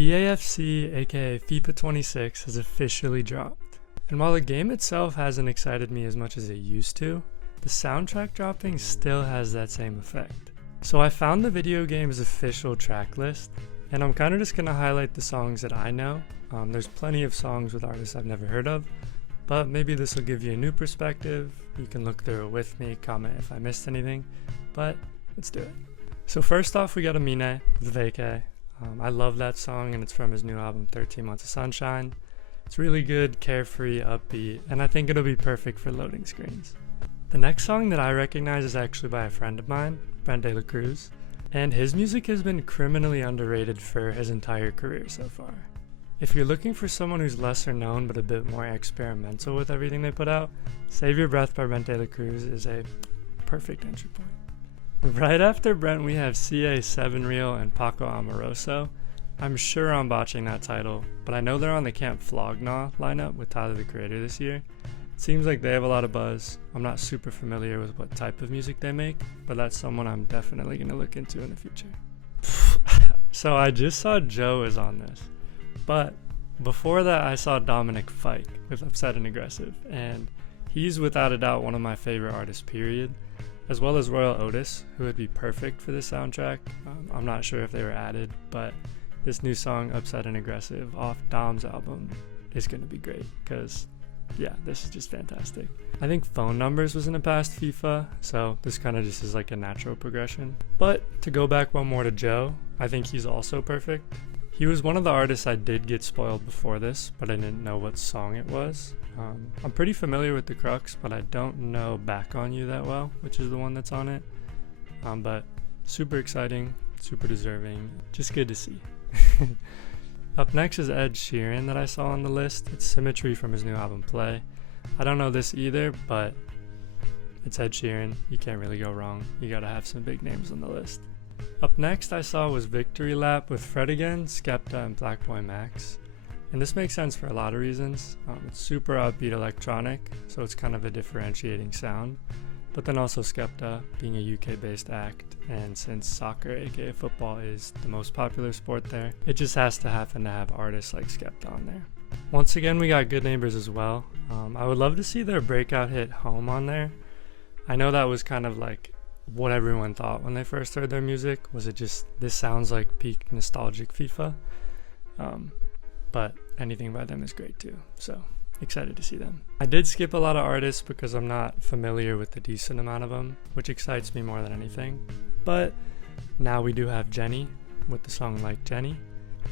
EAFC, aka FIFA 26, has officially dropped. And while the game itself hasn't excited me as much as it used to, the soundtrack dropping still has that same effect. So I found the video game's official track list, and I'm kind of just going to highlight the songs that I know. There's plenty of songs with artists I've never heard of, but maybe this will give you a new perspective. You can look through it with me, comment if I missed anything, but let's do it. So first off, we got Amine with Vacay. I love that song, and it's from his new album 13 Months of Sunshine. It's really good, carefree, upbeat, and I think it'll be perfect for loading screens. The next song that I recognize is actually by a friend of mine, Brent De La Cruz, and his music has been criminally underrated for his entire career so far. If you're looking for someone who's lesser known but a bit more experimental with everything they put out, Save Your Breath by Brent De La Cruz is a perfect entry point. Right after Brent, we have CA 7 Real and Paco Amoroso. I'm sure I'm botching that title, but I know they're on the Camp Flog Gnaw lineup with Tyler the Creator this year. It seems like they have a lot of buzz. I'm not super familiar with what type of music they make, but that's someone I'm definitely going to look into in the future. So I just saw Joe is on this, but before that I saw Dominic Fike with Upset and Aggressive, and he's without a doubt one of my favorite artists, period. As well as Royal Otis, who would be perfect for this soundtrack. I'm not sure if they were added, but this new song, Upset and Aggressive, off Dom's album, is going to be great, because, yeah, this is just fantastic. I think Phone Numbers was in the past FIFA, so this kind of just is like a natural progression. But to go back one more to Joe, I think he's also perfect. He was one of the artists I did get spoiled before this, but I didn't know what song it was. I'm pretty familiar with The Crux, but I don't know Back On You that well, which is the one that's on it. But super exciting, super deserving, just good to see. Up next is Ed Sheeran that I saw on the list. It's Symmetry from his new album Play. I don't know this either, but it's Ed Sheeran. You can't really go wrong. You gotta have some big names on the list. Up next I saw was Victory Lap with Fred again, Skepta, and Black Boy Max. And this makes sense for a lot of reasons. It's super upbeat electronic, so it's kind of a differentiating sound. But then also Skepta being a UK-based act, and since soccer, aka football, is the most popular sport there, it just has to happen to have artists like Skepta on there. Once again, we got Good Neighbors as well. I would love to see their breakout hit Home on there. I know that was kind of like what everyone thought when they first heard their music. Was it just, this sounds like peak nostalgic FIFA? But anything by them is great too, so excited to see them. I did skip a lot of artists because I'm not familiar with a decent amount of them, which excites me more than anything. But now we do have Jenny with the song Like Jenny,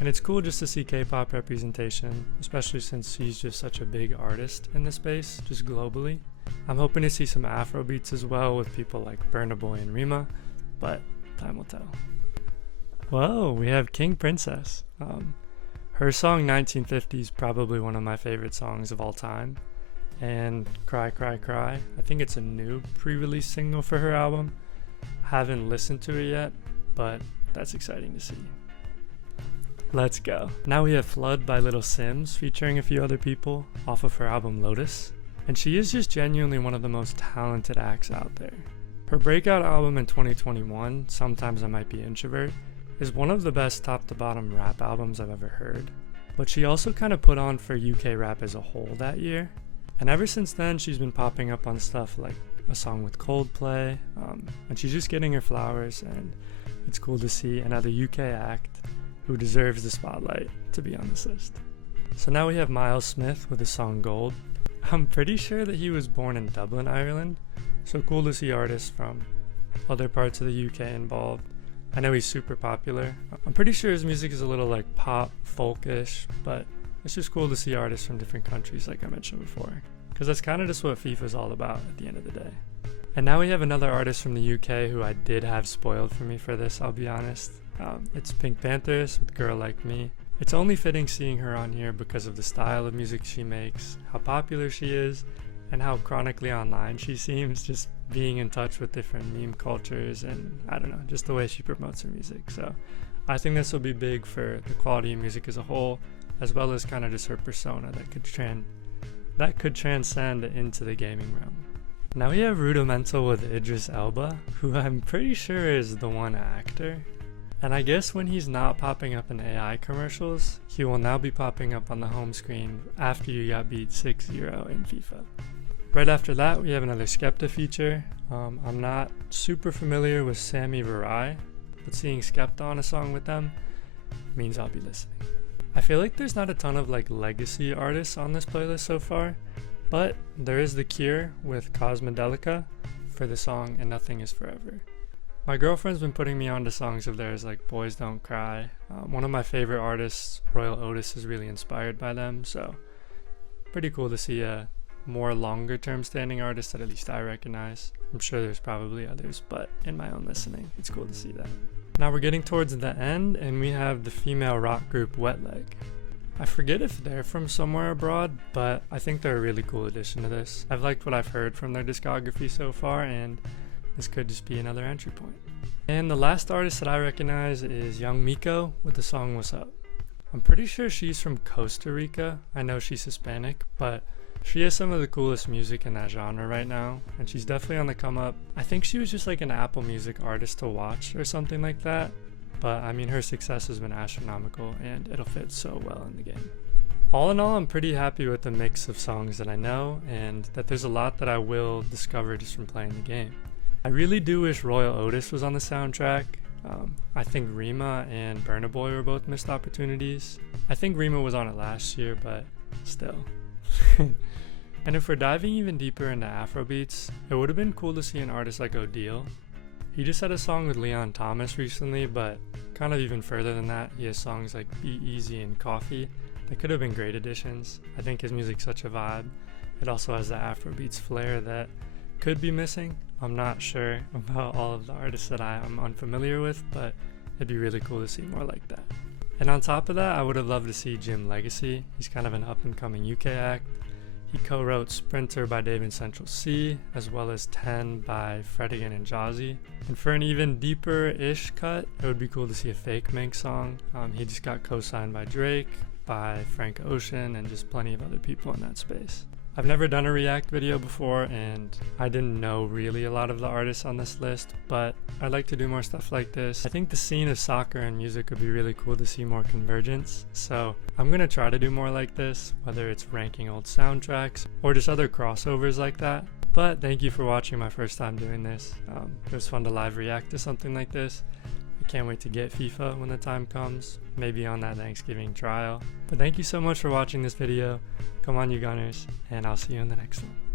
and it's cool just to see K-pop representation, especially since she's just such a big artist in the space, just globally. I'm hoping to see some Afro beats as well with people like Burna Boy and Rima, but time will tell. Whoa, we have King Princess. Her song 1950 is probably one of my favorite songs of all time, and Cry Cry Cry, I think it's a new pre-release single for her album. Haven't listened to it yet, but that's exciting to see. Let's go. Now we have Flood by Little Sims featuring a few other people off of her album Lotus, and she is just genuinely one of the most talented acts out there. Her breakout album in 2021, Sometimes I Might Be Introvert, is one of the best top to bottom rap albums I've ever heard, but she also kind of put on for UK rap as a whole that year, and ever since then she's been popping up on stuff like a song with Coldplay, and she's just getting her flowers, and it's cool to see another UK act who deserves the spotlight to be on this list. So now we have Miles Smith with the song Gold. I'm pretty sure that he was born in Dublin, Ireland, so cool to see artists from other parts of the UK involved. I know he's super popular. I'm pretty sure his music is a little like pop, folkish, but it's just cool to see artists from different countries like I mentioned before, because that's kind of just what FIFA is all about at the end of the day. And now we have another artist from the UK who I did have spoiled for me for this, I'll be honest. It's Pink Panthers with Girl Like Me. It's only fitting seeing her on here because of the style of music she makes, how popular she is, and how chronically online she seems, just being in touch with different meme cultures, and I don't know, just the way she promotes her music. So I think this will be big for the quality of music as a whole, as well as kind of just her persona that could transcend into the gaming realm. Now we have Rudimental with Idris Elba, who I'm pretty sure is the one actor. And I guess when he's not popping up in AI commercials, he will now be popping up on the home screen after you got beat 6-0 in FIFA. Right after that, we have another Skepta feature. I'm not super familiar with Sammy Varai, but seeing Skepta on a song with them means I'll be listening. I feel like there's not a ton of like legacy artists on this playlist so far, but there is The Cure with Cosmodelica for the song And Nothing Is Forever. My girlfriend's been putting me onto songs of theirs like Boys Don't Cry. One of my favorite artists, Royal Otis, is really inspired by them, so pretty cool to see a more longer term standing artist that at least I recognize. I'm sure there's probably others, but in my own listening, it's cool to see that. Now we're getting towards the end and we have the female rock group Wet Leg. I forget if they're from somewhere abroad, but I think they're a really cool addition to this. I've liked what I've heard from their discography so far, and this could just be another entry point. And the last artist that I recognize is Young Miko with the song What's Up. I'm pretty sure she's from Costa Rica. I know she's Hispanic, but she has some of the coolest music in that genre right now, and she's definitely on the come up. I think she was just like an Apple Music artist to watch or something like that, but I mean her success has been astronomical and it'll fit so well in the game. All in all, I'm pretty happy with the mix of songs that I know, and that there's a lot that I will discover just from playing the game. I really do wish Royal Otis was on the soundtrack. I think Rima and Burna Boy were both missed opportunities. I think Rima was on it last year, but still. And if we're diving even deeper into Afrobeats, it would have been cool to see an artist like Odile. He just had a song with Leon Thomas recently, but kind of even further than that, he has songs like Be Easy and Coffee that could have been great additions. I think his music's such a vibe. It also has the Afrobeats flair that could be missing. I'm not sure about all of the artists that I am unfamiliar with, but it'd be really cool to see more like that. And on top of that, I would have loved to see Jim Legacy. He's kind of an up-and-coming UK act. He co-wrote Sprinter by Dave and Central C, as well as 10 by Fredigan and Jazzy. And for an even deeper-ish cut, it would be cool to see a Fake Mink song. He just got co-signed by Drake, by Frank Ocean, and just plenty of other people in that space. I've never done a React video before, and I didn't know really a lot of the artists on this list, but I'd like to do more stuff like this. I think the scene of soccer and music would be really cool to see more convergence, so I'm gonna try to do more like this, whether it's ranking old soundtracks or just other crossovers like that. But thank you for watching my first time doing this. It was fun to live react to something like this. I can't wait to get FIFA when the time comes, maybe on that Thanksgiving trial. But thank you so much for watching this video. Come on, you Gunners, and I'll see you in the next one.